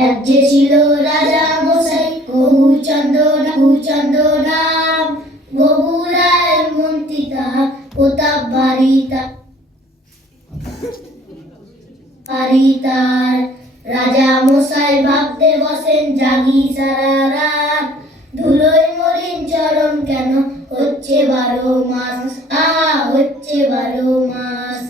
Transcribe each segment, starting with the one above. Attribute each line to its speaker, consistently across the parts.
Speaker 1: এক যে ছিল রাজা গোসাই বহু চন্দ্র চন্দ্র নাম বহুরায় মন্ত্রী তাহার প্রতাপ বাড়ি বাড়ি রাজা মশাই ভাবতে বসেন জাগি সারা রাত হচ্ছে বারো মাস, আ হচ্ছে বারো মাস।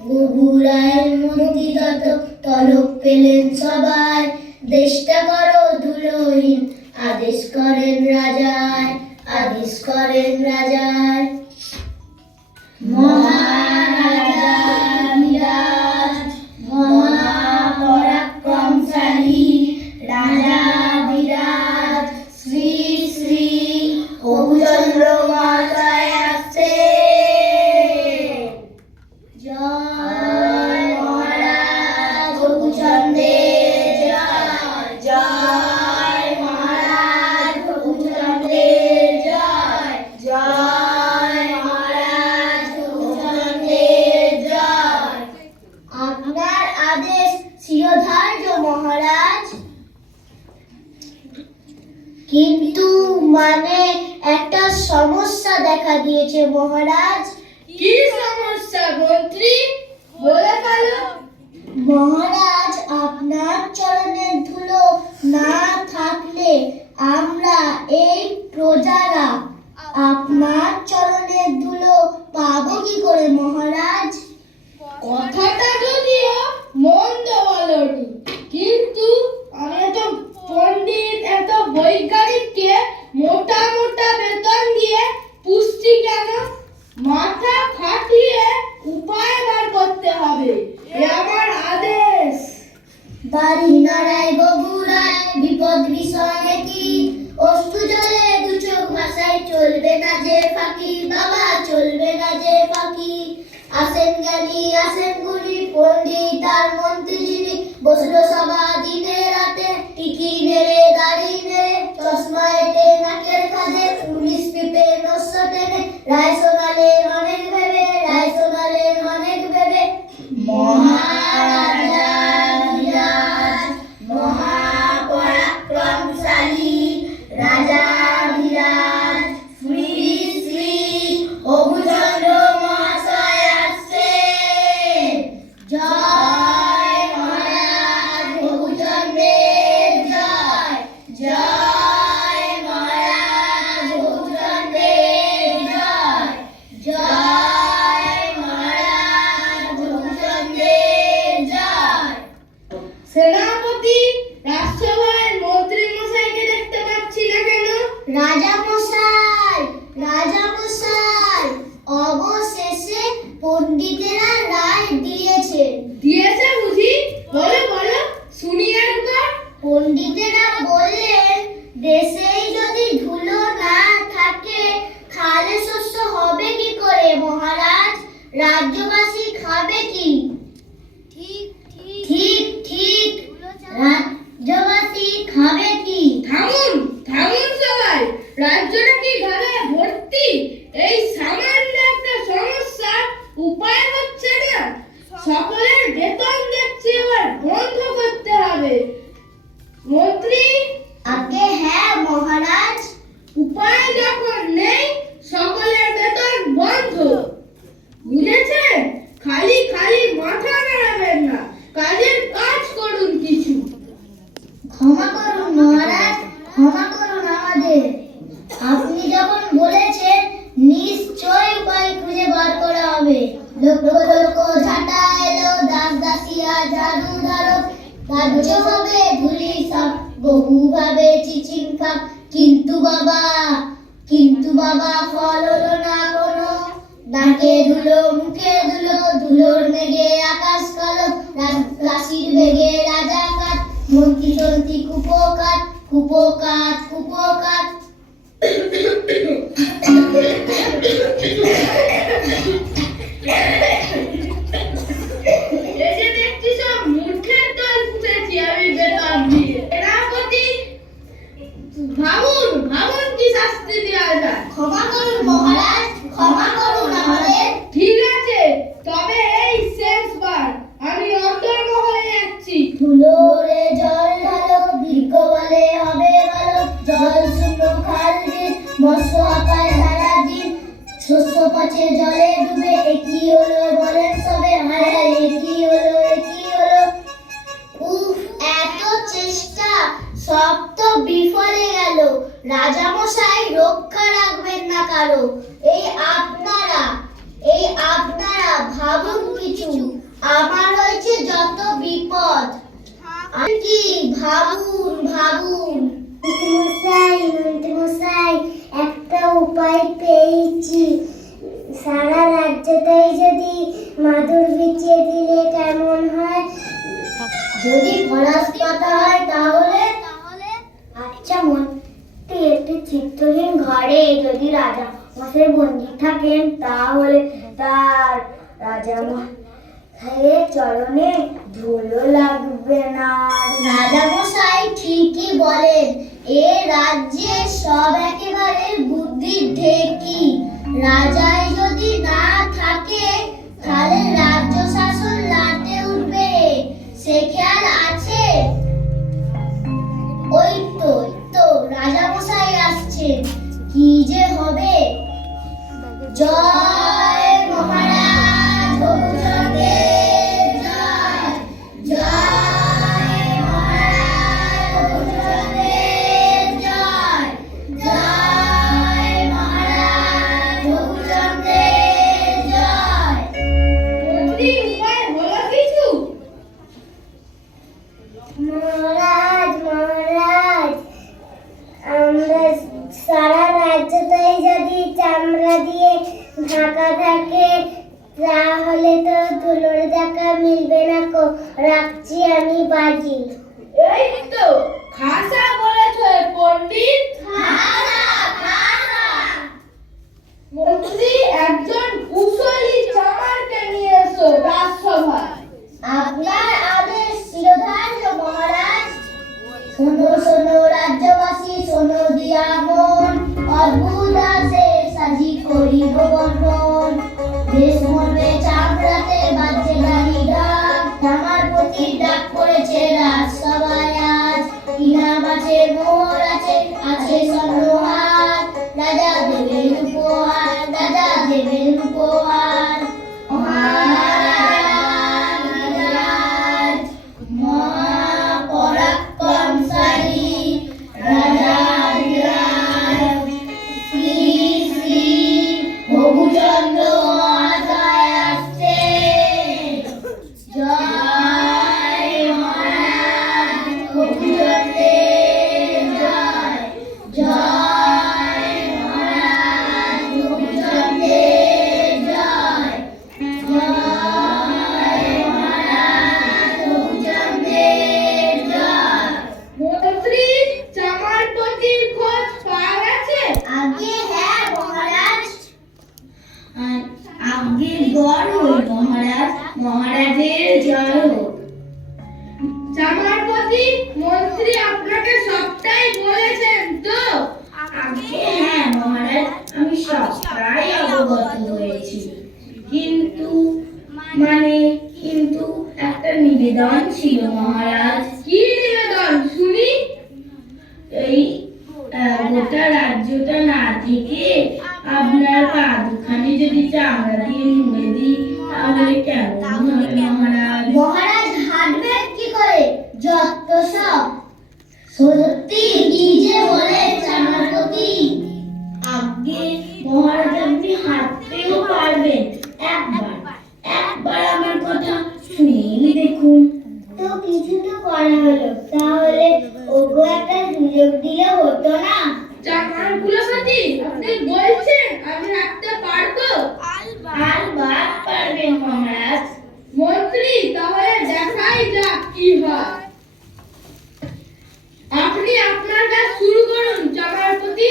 Speaker 1: গুগুরায়ের মন্দির তত তলব পেলেন সবাই। দেশটা করো ধুলোহীন আদেশ করেন রাজায়, আদেশ করেন রাজায়। দেখা দিয়েছে মহারাজ।
Speaker 2: কি সমস্যা মন্ত্রী? বলে ফেলো।
Speaker 1: মহারাজ আপনার চরণের ধুলো না থাকলে আমরা এই প্রজারা আপনার চরণের ধুলো পাবো কি করে মহারাজ?
Speaker 2: কথাটা যদিও মন্দ বলনি কিন্তু আমি এত পণ্ডিত এত বৈজ্ঞানিককে মোটা মোটা বেতন দিয়ে পুষ্টি কেন মাথা খাটিয়ে উপায় বার করতে হবে এ আমার আদেশ
Speaker 1: বাড়ি নাড়ায় বগুড়ায় বিপদ বিষয়ে কি অষ্টু জলে দু চোখ ভাষায় চলবে না ফাঁকি বাবা চলবে না যে ফাঁকি আসেন জ্ঞানী, আসেন গুণী, পণ্ডিত আর মন্ত্রী বসল সভা দিনে রাতে, টিকি নেড়ে দাড়ি নেড়ে চশমা এটে নাকের কাঁধে, পুলিশ পিপে, নস্য টেনে। রায় শোনালেন অনেক ভেবে, রায় শোনালেন অনেক ভেবে। মহারাজা বাবা ফল হলো না কোনো। ডাকে ধুলো, মুখে ধুলো, ধুলোর মেঘে আকাশ কালো। রাশির বেগে রাজা কাত, মন্ত্রী তন্ত্রী কুপোকাত কুপোকাত কুপোকাত।
Speaker 2: এই
Speaker 1: শস্য পচে জলে ডুবে একই হলো বলেন সবে হায় একই হলো একই হলো? উফ, এত চেষ্টা, সব তো বিফলে গেল। রাজামশাই রক্ষা রাখবেন না কারও। এই আপনারা এই আপনারা, ভাবুন কিছু। আমার হয়েছে যত বিপদ। আর কি? ভাবুন ভাবুন। উপায় পেয়েছি। সারা রাজ্যটাই যদি মাদুর বিছিয়ে দিলে কেমন হয়? যদি ফরাস পাতা হয় তাহলে? আচ্ছা মন্ত্রী একটি চিত্তহীন ঘরে যদি রাজা মশাই বন্দি থাকেন, তাহলে তার রাজা মশাইয়ের চরণে ধুলো লাগবে না। রাজা মশাই ঠিকই বলেন, এ রাজ্যে সব একেবারে বুদ্ধির ঢেকি রাজাই যদি না থাকে, তাহলে রাজ্য শাসন রাখছি আমি বাজি।
Speaker 2: এই তো খাসা বলেছে পণ্ডিত। মন্ত্রী একজন কুশলী চামারকে নিয়ে এসো রাজসভায়।
Speaker 1: আপনার আদেশ শিরোধার্য মহারাজ। শোনো শোনো রাজ্যবাসী শোনো দিয়া মন অদ্ভুত আছে সাজি করিব। মহারাজের জ্বর হোক।
Speaker 2: মন্ত্রী আপনাকে সবটাই বলেছেন তো?
Speaker 1: হ্যাঁ মহারাজ আমি সবটাই অবগত হয়েছি। কিন্তু মানে কিন্তু একটা নিবেদন ছিল মহারাজ।
Speaker 2: কি নিবেদন? শুনি।
Speaker 1: এই গোটা রাজ্যটা না থেকে আপনার পা দুখানি যদি চামড়া দিয়ে মুড়ে দিই সত্যি কি যে মহারাজ আপনি হাঁটতেও একবার একবার আমার কথা শুনেই দেখুন তো কিছু তো করা হলো তাহলে ওগো একটা সুযোগ দিলে হতো না
Speaker 2: চামার কুলপতি আপনি বলছেন আমি রাখতে পারব
Speaker 1: আর বাদ পারবেন মহারাজ
Speaker 2: মন্ত্রী তাহলে দেখাই যাক কি হয় আপনি আপনার কাজ শুরু করুন চামারপতি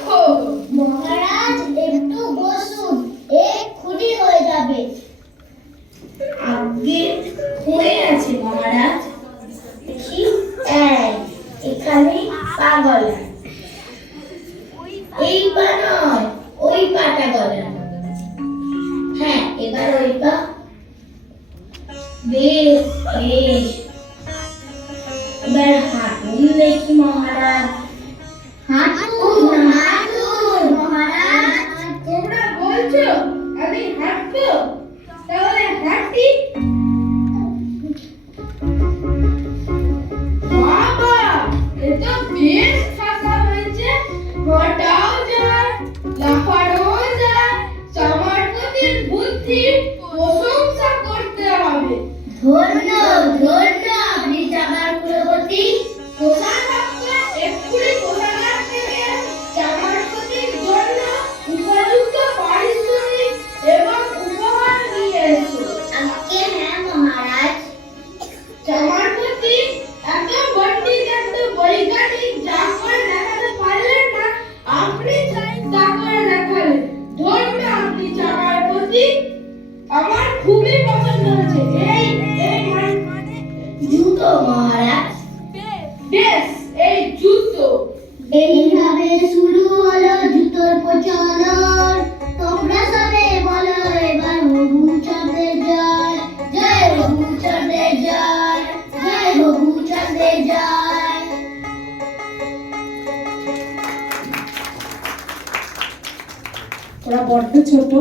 Speaker 1: এবার ওই পা বেশ বেশ এবার হাঁটুন দেখি মহারাজ হাঁটুন হাঁটুন মহারাজ
Speaker 2: তোমরা বলছো আমি হাঁটুন
Speaker 1: এইভাবে শুরু হলো জুতোর প্রচলন। তোমরা সবে বলো এবার হবু চাঁদের জয়। জয় হবু চাঁদের জয়। জয় হবু চাঁদের জয়।
Speaker 3: ওরা বড্ড ছোট।